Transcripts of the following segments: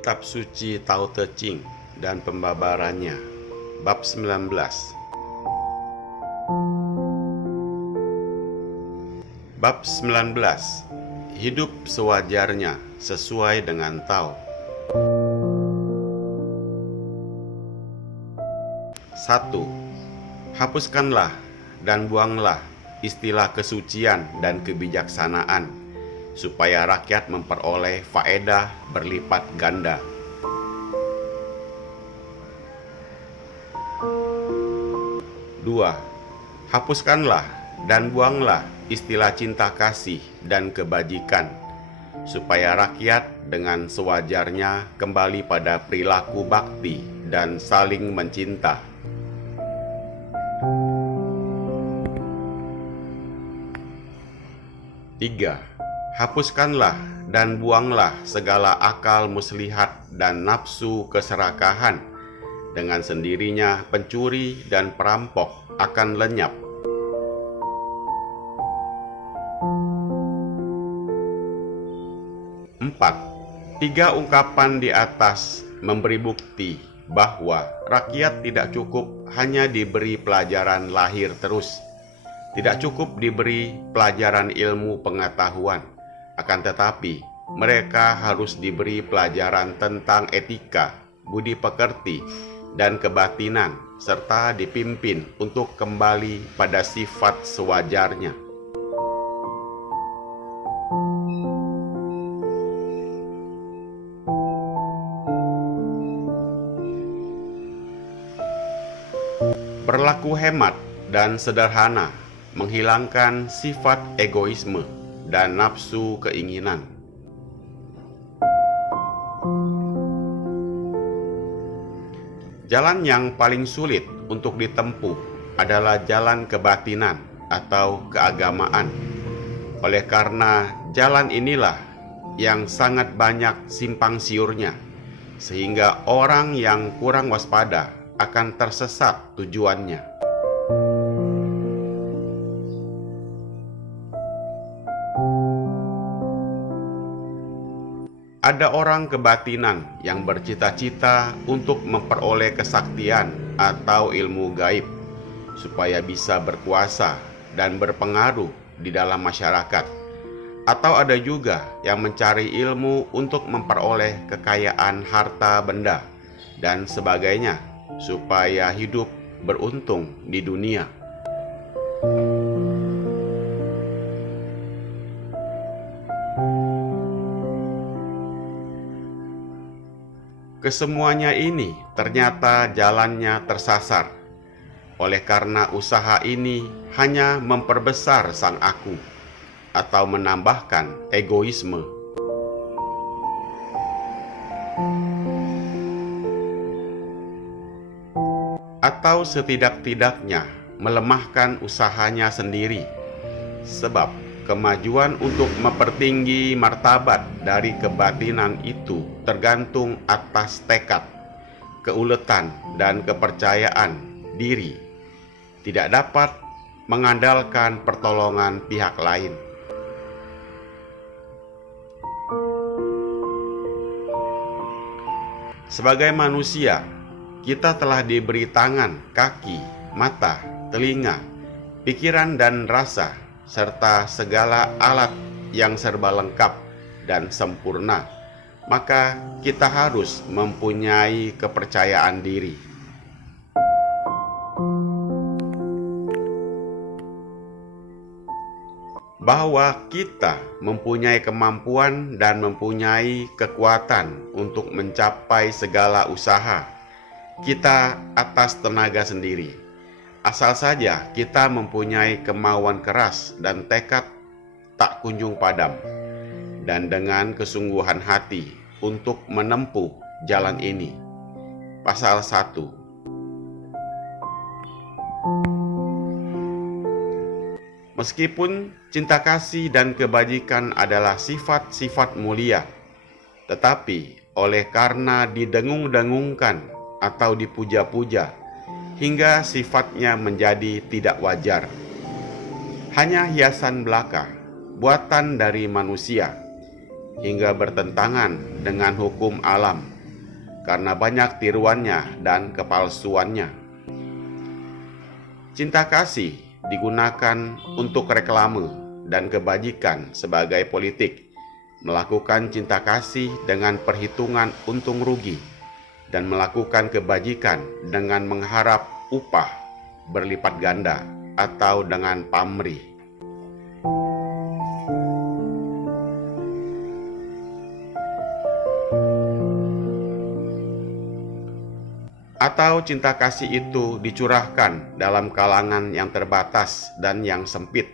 Kitab Suci Tao Te Ching dan Pembabarannya, Bab 19. Bab 19. Hidup sewajarnya sesuai dengan Tao. 1. Hapuskanlah dan buanglah istilah kesucian dan kebijaksanaan, supaya rakyat memperoleh faedah berlipat ganda. 2. Hapuskanlah dan buanglah istilah cinta kasih dan kebajikan, supaya rakyat dengan sewajarnya kembali pada perilaku bakti dan saling mencinta. 3. Hapuskanlah dan buanglah segala akal muslihat dan nafsu keserakahan. Dengan sendirinya pencuri dan perampok akan lenyap. 4. 3 ungkapan di atas memberi bukti bahwa rakyat tidak cukup hanya diberi pelajaran lahir terus, tidak cukup diberi pelajaran ilmu pengetahuan, akan tetapi mereka harus diberi pelajaran tentang etika, budi pekerti, dan kebatinan, serta dipimpin untuk kembali pada sifat sewajarnya. Berlaku hemat dan sederhana, menghilangkan sifat egoisme dan nafsu keinginan. Jalan yang paling sulit untuk ditempuh adalah jalan kebatinan atau keagamaan. Oleh karena jalan inilah yang sangat banyak simpang siurnya, sehingga orang yang kurang waspada akan tersesat tujuannya. Ada orang kebatinan yang bercita-cita untuk memperoleh kesaktian atau ilmu gaib, supaya bisa berkuasa dan berpengaruh di dalam masyarakat. Atau ada juga yang mencari ilmu untuk memperoleh kekayaan harta benda dan sebagainya, supaya hidup beruntung di dunia. Kesemuanya ini ternyata jalannya tersasar. Oleh karena usaha ini hanya memperbesar sang aku atau menambahkan egoisme. Atau setidak-tidaknya melemahkan usahanya sendiri. Sebab kemajuan untuk mempertinggi martabat dari kebatinan itu tergantung atas tekad, keuletan, dan kepercayaan diri. Tidak dapat mengandalkan pertolongan pihak lain. Sebagai manusia, kita telah diberi tangan, kaki, mata, telinga, pikiran, dan rasa, serta segala alat yang serba lengkap dan sempurna. Maka kita harus mempunyai kepercayaan diri. Bahwa kita mempunyai kemampuan dan mempunyai kekuatan untuk mencapai segala usaha kita atas tenaga sendiri. Asal saja kita mempunyai kemauan keras dan tekad tak kunjung padam, dan dengan kesungguhan hati untuk menempuh jalan ini. Pasal 1. Meskipun cinta kasih dan kebajikan adalah sifat-sifat mulia, tetapi oleh karena didengung-dengungkan atau dipuja-puja, hingga sifatnya menjadi tidak wajar, hanya hiasan belaka, buatan dari manusia, hingga bertentangan dengan hukum alam karena banyak tiruannya dan kepalsuannya. Cinta kasih digunakan untuk reklame dan kebajikan sebagai politik, melakukan cinta kasih dengan perhitungan untung rugi, dan melakukan kebajikan dengan mengharap upah berlipat ganda atau dengan pamrih. Atau cinta kasih itu dicurahkan dalam kalangan yang terbatas dan yang sempit,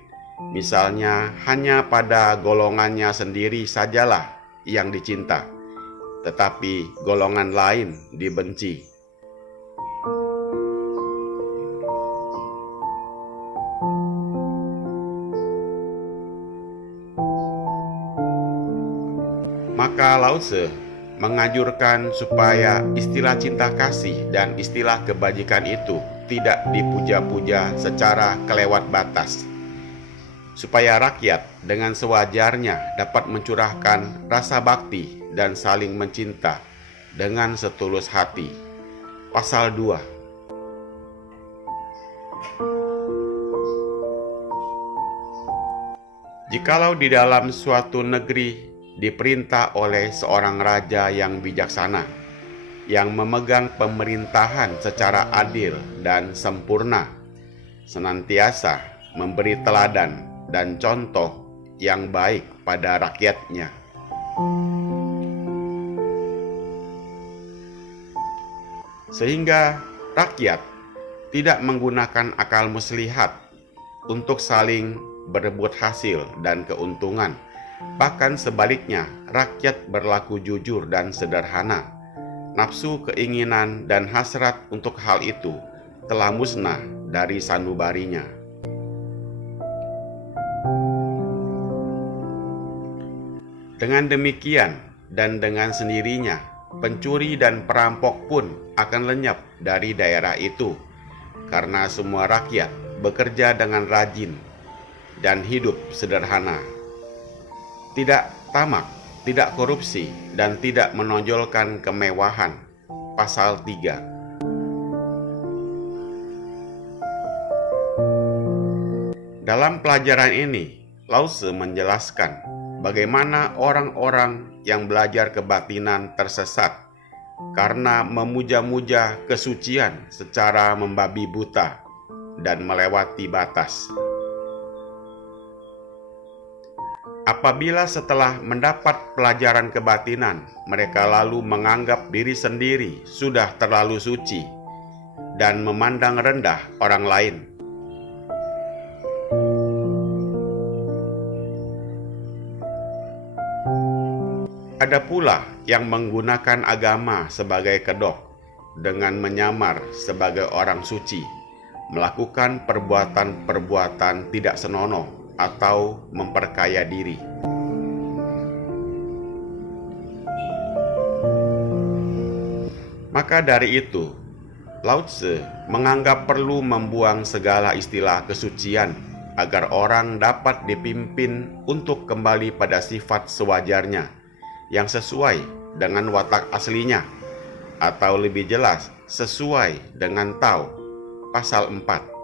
misalnya hanya pada golongannya sendiri sajalah yang dicinta, tetapi golongan lain dibenci. Maka Lao Tse menganjurkan supaya istilah cinta kasih dan istilah kebajikan itu tidak dipuja-puja secara kelewat batas, supaya rakyat dengan sewajarnya dapat mencurahkan rasa bakti dan saling mencinta dengan setulus hati. Pasal 2. Jikalau di dalam suatu negeri diperintah oleh seorang raja yang bijaksana, yang memegang pemerintahan secara adil dan sempurna, senantiasa memberi teladan dan contoh yang baik pada rakyatnya, sehingga rakyat tidak menggunakan akal muslihat untuk saling berebut hasil dan keuntungan. Bahkan sebaliknya, rakyat berlaku jujur dan sederhana. Nafsu, keinginan, dan hasrat untuk hal itu telah musnah dari sanubarinya. Dengan demikian dan dengan sendirinya, pencuri dan perampok pun akan lenyap dari daerah itu, karena semua rakyat bekerja dengan rajin dan hidup sederhana, tidak tamak, tidak korupsi, dan tidak menonjolkan kemewahan. Pasal 3. Dalam pelajaran ini, Lao Tse menjelaskan bagaimana orang-orang yang belajar kebatinan tersesat karena memuja-muja kesucian secara membabi buta dan melewati batas. Apabila setelah mendapat pelajaran kebatinan, mereka lalu menganggap diri sendiri sudah terlalu suci dan memandang rendah orang lain, ada pula yang menggunakan agama sebagai kedok dengan menyamar sebagai orang suci, melakukan perbuatan-perbuatan tidak senonoh atau memperkaya diri. Maka dari itu, Lao Tse menganggap perlu membuang segala istilah kesucian agar orang dapat dipimpin untuk kembali pada sifat sewajarnya yang sesuai dengan watak aslinya, atau lebih jelas sesuai dengan Tao. Pasal 4.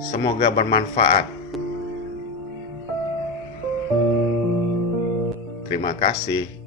Semoga bermanfaat. Terima kasih.